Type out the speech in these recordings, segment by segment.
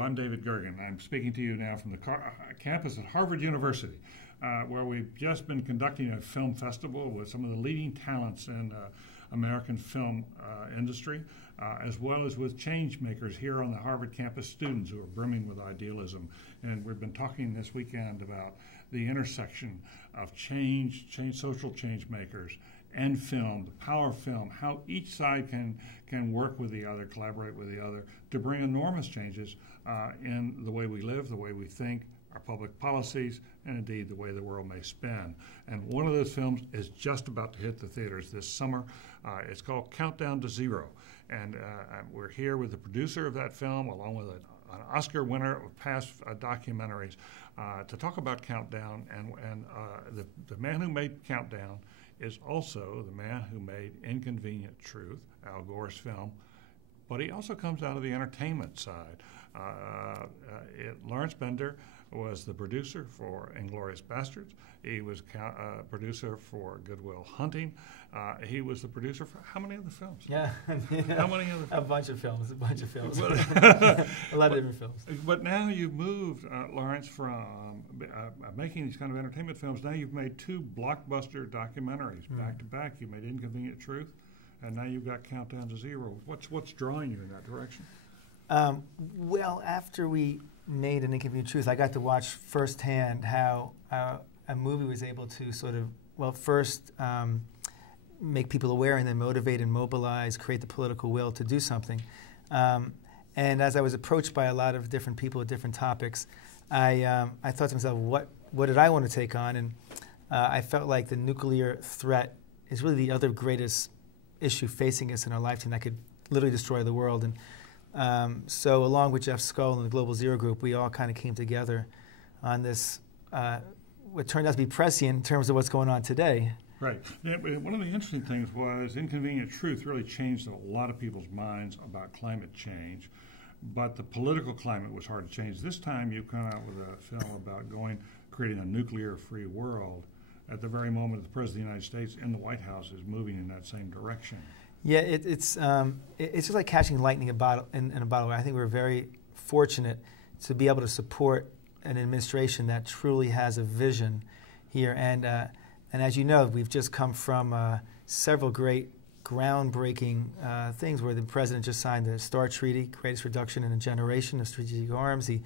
Hello, I'm David Gergen. I'm speaking to you now from the campus at Harvard University, where we've just been conducting a film festival with some of the leading talents in American film industry, as well as with change makers here on the Harvard campus, students who are brimming with idealism. And we've been talking this weekend about the intersection of change, social change makers, and film, the power of film, how each side can work with the other, collaborate with the other, to bring enormous changes in the way we live, the way we think, our public policies, and indeed the way the world may spin. And one of those films is just about to hit the theaters this summer. It's called Countdown to Zero. And we're here with the producer of that film, along with an Oscar winner of past documentaries, to talk about Countdown. And the man who made Countdown is also the man who made Inconvenient Truth, Al Gore's film, but he also comes out of the entertainment side. Lawrence Bender was the producer for Inglourious Basterds. He was producer for Good Will Hunting. He was the producer for how many other films? Yeah. How many other films? A bunch of films. A lot of different films. But now you've moved, Lawrence, from making these kind of entertainment films. Now you've made two blockbuster documentaries back to back. You made Inconvenient Truth, and now you've got Countdown to Zero. What's drawing you in that direction? Well, after we made An Inconvenient Truth, I got to watch firsthand how a movie was able to sort of, well, first make people aware and then motivate and mobilize, create the political will to do something. And as I was approached by a lot of different people with different topics, I thought to myself, what did I want to take on? And I felt like the nuclear threat is really the other greatest issue facing us in our lifetime that could literally destroy the world. And so along with Jeff Scull and the Global Zero Group, we all kind of came together on this, what turned out to be prescient in terms of what's going on today. Right. Yeah, one of the interesting things was Inconvenient Truth really changed a lot of people's minds about climate change, but the political climate was hard to change. This time you come out with a film about creating a nuclear-free world at the very moment the President of the United States in the White House is moving in that same direction. Yeah, it's just like catching lightning in a bottle. I think we're very fortunate to be able to support an administration that truly has a vision here. And as you know, we've just come from several great groundbreaking things where the president just signed the START Treaty, greatest reduction in a generation of strategic arms. The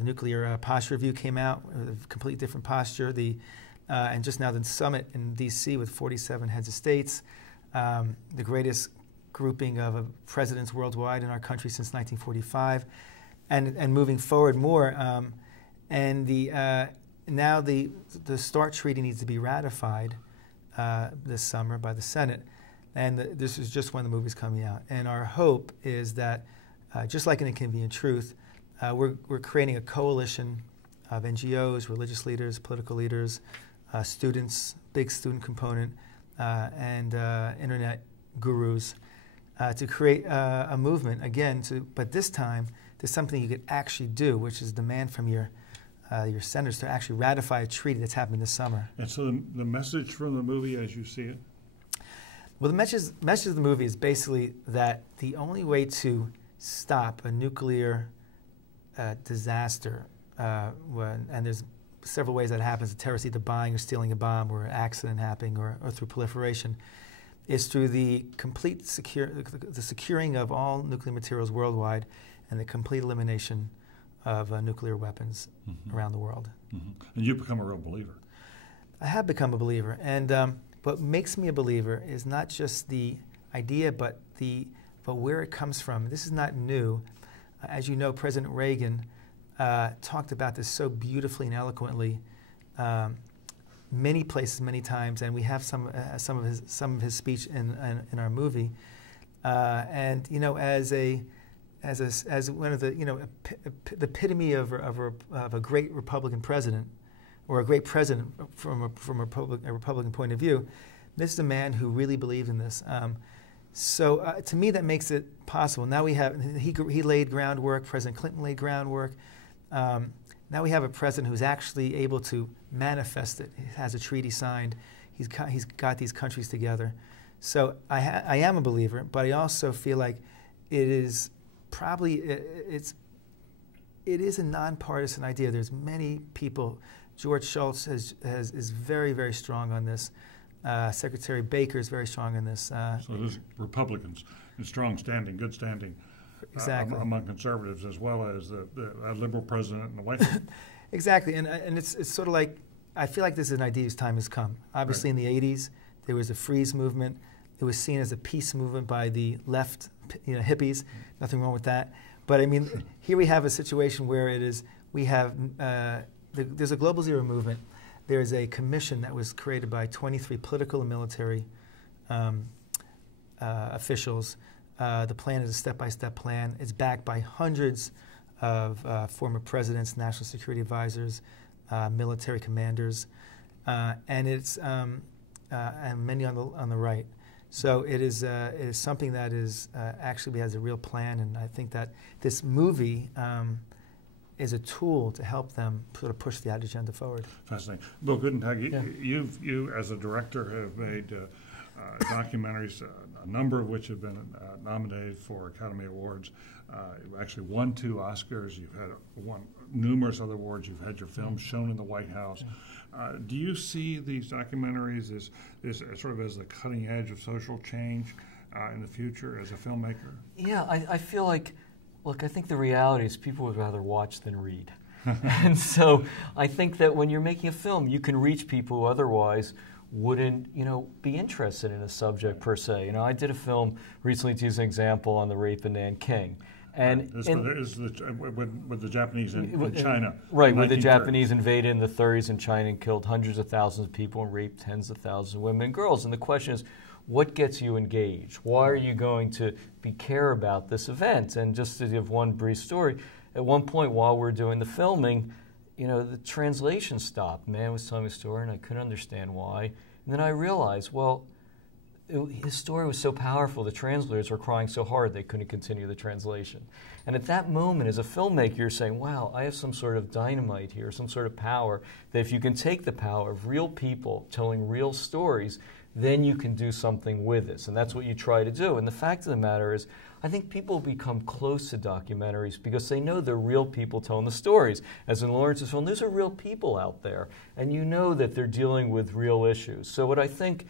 nuclear posture review came out with a completely different posture. And just now the summit in D.C. with 47 heads of states, the greatest grouping of presidents worldwide in our country since 1945, and moving forward more. Now the START Treaty needs to be ratified this summer by the Senate, and this is just when the movie's coming out. And our hope is that, just like in Inconvenient Truth, we're creating a coalition of NGOs, religious leaders, political leaders, students, big student component, and internet gurus to create a movement again. But this time, there's something you could actually do, which is demand from your senators to actually ratify a treaty that's happening this summer. And so the message from the movie, as you see it? Well, the message of the movie is basically that the only way to stop a nuclear disaster, and there's several ways that happens, a terrorist either buying or stealing a bomb, or an accident happening, or through proliferation, is through the complete securing of all nuclear materials worldwide and the complete elimination of nuclear weapons around the world. And you've become a real believer. I have become a believer. And what makes me a believer is not just the idea, but where it comes from. This is not new. As you know, President Reagan talked about this so beautifully and eloquently, many places, many times, and we have some of his speech in our movie. And you know, as one of the the epitome of a great Republican president, or a great president from a Republican point of view, this is a man who really believed in this. So to me, that makes it possible. Now he laid groundwork. President Clinton laid groundwork. Now we have a president who's actually able to manifest it. He has a treaty signed. He's got these countries together. So I am a believer, but I also feel like it's it is a nonpartisan idea. There's many people. George Shultz is very, very strong on this. Secretary Baker is very strong on this. So there's Republicans in strong standing, good standing, exactly, among conservatives, as well as the liberal president and the White House. Exactly, and it's sort of like, I feel like this is an idea whose time has come. Obviously, right. In the 80s, there was a freeze movement. It was seen as a peace movement by the left, hippies. Nothing wrong with that. But I mean, here we have a situation where there's a Global Zero movement. There is a commission that was created by 23 political and military officials. The plan is a step-by-step plan. It's backed by hundreds of former presidents, national security advisors, military commanders, and it's and many on the right. So it is something that is actually has a real plan, and I think that this movie is a tool to help them sort of push the agenda forward. Fascinating. Bill Guttentag, you as a director have made documentaries, a number of which have been nominated for Academy Awards. You've actually won 2 Oscars. You've won numerous other awards. You've had your films shown in the White House. Do you see these documentaries as sort of as the cutting edge of social change in the future as a filmmaker? Yeah, I feel like, look, I think the reality is people would rather watch than read. And so I think that when you're making a film, you can reach people who otherwise wouldn't, be interested in a subject per se. I did a film recently, to use an example, on the rape of Nan King. And with the Japanese in China. Right, where the Japanese invaded in the 30s in China and killed hundreds of thousands of people and raped tens of thousands of women and girls. And the question is, what gets you engaged? Why are you going to care about this event? And just to give one brief story, at one point while we're doing the filming, the translation stopped. Man was telling me a story and I couldn't understand why. And then I realized, his story was so powerful, the translators were crying so hard they couldn't continue the translation. And at that moment, as a filmmaker, you're saying, wow, I have some sort of dynamite here, some sort of power, that if you can take the power of real people telling real stories, then you can do something with this. And that's what you try to do. And the fact of the matter is, I think people become close to documentaries because they know they're real people telling the stories. As in Lawrence's film, these are real people out there. And you know that they're dealing with real issues. So what I think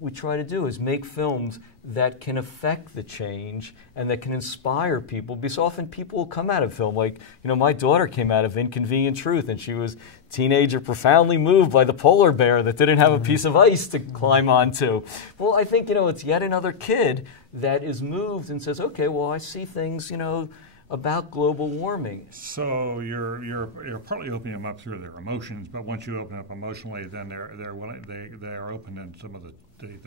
we try to do is make films that can affect the change and that can inspire people, because often people will come out of film. Like, my daughter came out of Inconvenient Truth, and she was a teenager profoundly moved by the polar bear that didn't have a piece of ice to climb onto. Well, I think, it's yet another kid that is moved and says, okay, well, I see things, about global warming. So you're partly opening them up through their emotions, but once you open up emotionally, then they are open in some of the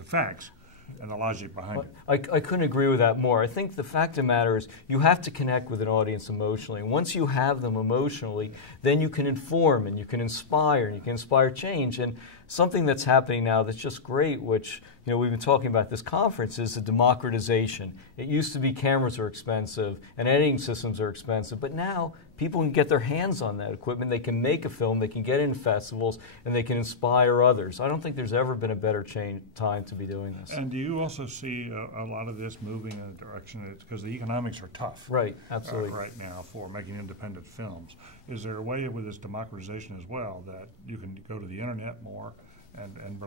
facts and the logic behind it. I couldn't agree with that more. I think the fact of the matter is you have to connect with an audience emotionally. And once you have them emotionally, then you can inform and you can inspire and you can inspire change. And something that's happening now that's just great, which we've been talking about at this conference, is the democratization. It used to be cameras are expensive and editing systems are expensive, but now people can get their hands on that equipment. They can make a film, they can get it in festivals, and they can inspire others. I don't think there's ever been a better time to be doing this. And do you also see a lot of this moving in a direction, because the economics are tough right, absolutely. Right now for making independent films. Is there a way with this democratization as well that you can go to the internet more and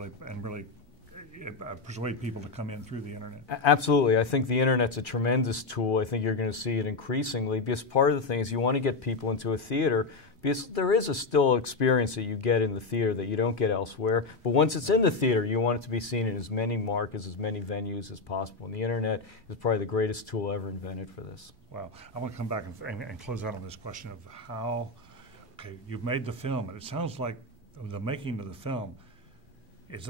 really persuade people to come in through the internet? Absolutely. I think the internet's a tremendous tool. I think you're going to see it increasingly, because part of the thing is you want to get people into a theater, because there is a still experience that you get in the theater that you don't get elsewhere. But once it's in the theater, you want it to be seen in as many markets, as many venues as possible. And the internet is probably the greatest tool ever invented for this. Well, I want to come back and close out on this question of how, you've made the film, and it sounds like the making of the film is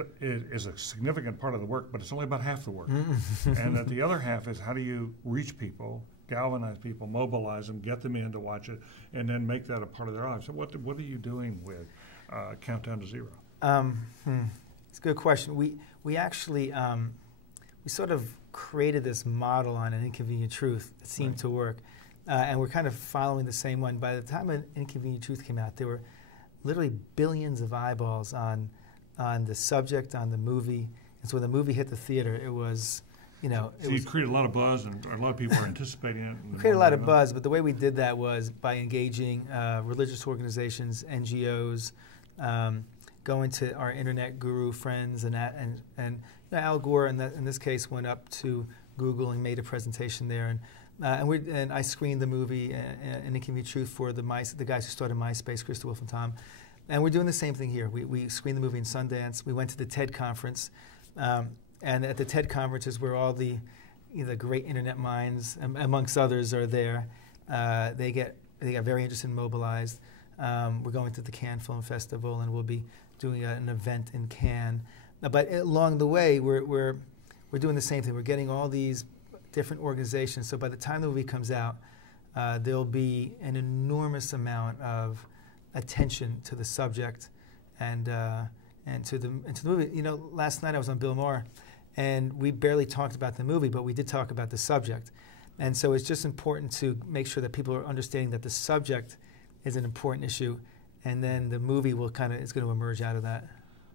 a significant part of the work, but it's only about half the work. And that the other half is how do you reach people, galvanize people, mobilize them, get them in to watch it, and then make that a part of their lives. So what are you doing with Countdown to Zero? It's a good question. We actually we sort of created this model on An Inconvenient Truth that seemed to work, and we're kind of following the same one. By the time An Inconvenient Truth came out, there were literally billions of eyeballs on the subject, on the movie. And so when the movie hit the theater, it was So you create a lot of buzz, and a lot of people are anticipating it. We created a lot of buzz, but the way we did that was by engaging religious organizations, NGOs, going to our internet guru friends, and Al Gore in this case went up to Google and made a presentation there, and I screened the movie in Inconvenient Truth for the guys who started MySpace, Krista Wolf and Tom, and we're doing the same thing here. We screened the movie in Sundance. We went to the TED conference. And at the TED conference is where all the great internet minds, amongst others, are there. They got very interested and mobilized. We're going to the Cannes Film Festival, and we'll be doing an event in Cannes. But along the way, we're doing the same thing. We're getting all these different organizations. So by the time the movie comes out, there'll be an enormous amount of attention to the subject and to the movie. Last night I was on Bill Maher, and we barely talked about the movie, but we did talk about the subject. And so it's just important to make sure that people are understanding that the subject is an important issue, and then the movie is going to emerge out of that.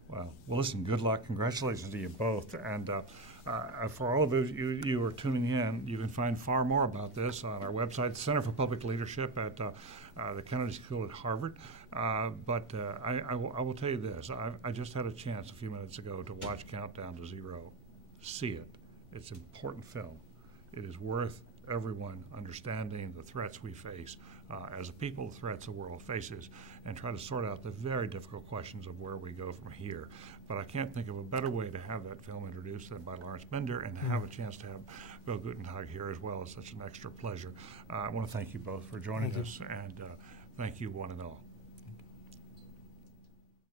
Well, listen, good luck. Congratulations to you both. And for all of you who are tuning in, you can find far more about this on our website, Center for Public Leadership at the Kennedy School at Harvard. But I will tell you this. I just had a chance a few minutes ago to watch Countdown to Zero. See it. It's an important film. It is worth everyone understanding the threats we face as a people, the threats the world faces, and try to sort out the very difficult questions of where we go from here. But I can't think of a better way to have that film introduced than by Lawrence Bender, and to have a chance to have Bill Guttentag here as well. It's such an extra pleasure. I want to thank you both for joining us, and thank you one and all.